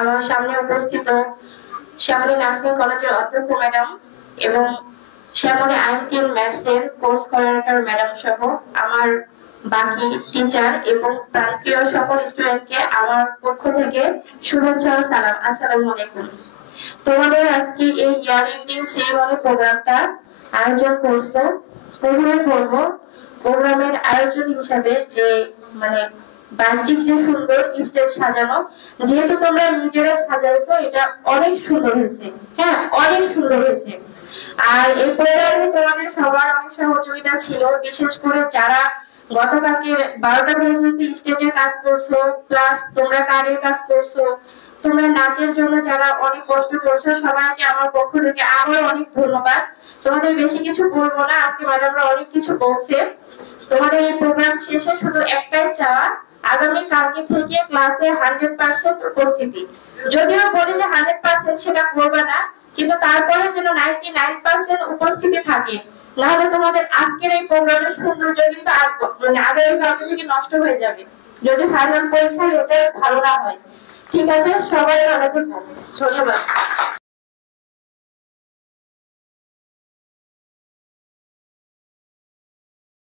আমার সামনে উপস্থিত শ্যামলী নার্সিং কলেজের অধ্যক্ষ ম্যাডাম এবং শ্যামলী আইনটি ম্যাথসের কোর্স কোঅর্ডিনেটর ম্যাডাম সহ আমার বাকি টিচার এবং প্রান্তীয় সকল স্টুডেন্টকে আমার পক্ষ থেকে শুভেচ্ছা ও সালাম। আসসালামু আলাইকুম। তোমাদের আজকে এই ইয়ার এন্ডিং সেরিমনি প্রোগ্রামটা আয়োজন করছো। প্রথমে বলবো প্রোগ্রামের আয়োজন হিসাবে যে মানে বাহ্যিক যে সুন্দর স্টেজ সাজানো, যেহেতু তোমরা নিজেরা সাজাইছো এটা অনেক সুন্দর হয়েছে। হ্যাঁ, অনেক সুন্দর হয়েছে। আর এই প্রোগ্রামে তোমাদের সবার অনেক সহযোগিতা ছিল, বিশেষ করে যারা গতকালকে 12টা পর্যন্ত স্টেজে কাজ করছো, প্লাস তোমরা কার্ডের কাজ করছো, তোমরা নাচের জন্য যারা অনেক কষ্ট করছো, সবাইকে আমার পক্ষ থেকে আরো অনেক ধন্যবাদ। তোমাদের বেশি কিছু বলবো না, আজকে ম্যাডামরা অনেক কিছু বলছে। তোমাদের এই প্রোগ্রাম শেষে শুধু একটাই চাওয়া, আগামী কালকে থেকে ক্লাসে 100% উপস্থিতি। যদিও বলি যে 100% সেটা করবে না, কিন্তু তারপরে যেন 99% উপস্থিতি থাকে, নাহলে তোমাদের আজকের এই প্রোগ্রামের সৌন্দর্য কিন্তু আগামী কালকে থেকে নষ্ট হয়ে যাবে যদি ফাইনাল পরীক্ষার রেজাল্ট ভালো না হয়। ঠিক আছে, সবাই ভালো থেকো। ধন্যবাদ।